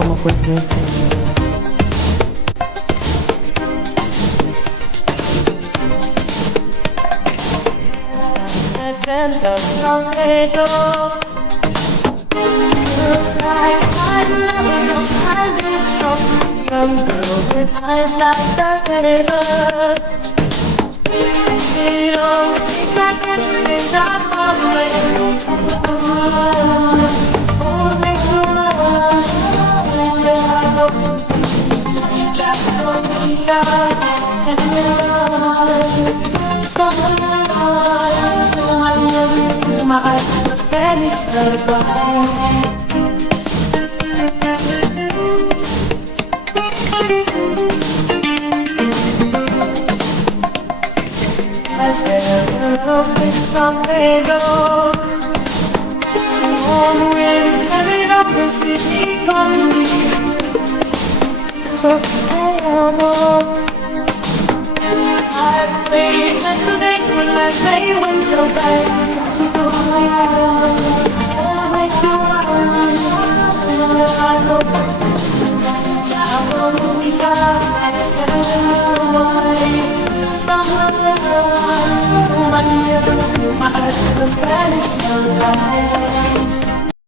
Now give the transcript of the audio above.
como consecuencia. Some girl with eyes like the river. It all seems like it's not my way. My Spanish goodbye. Some rainbow warm wind carried up the city from me. So I played and the days when I play when you're back. My Spanish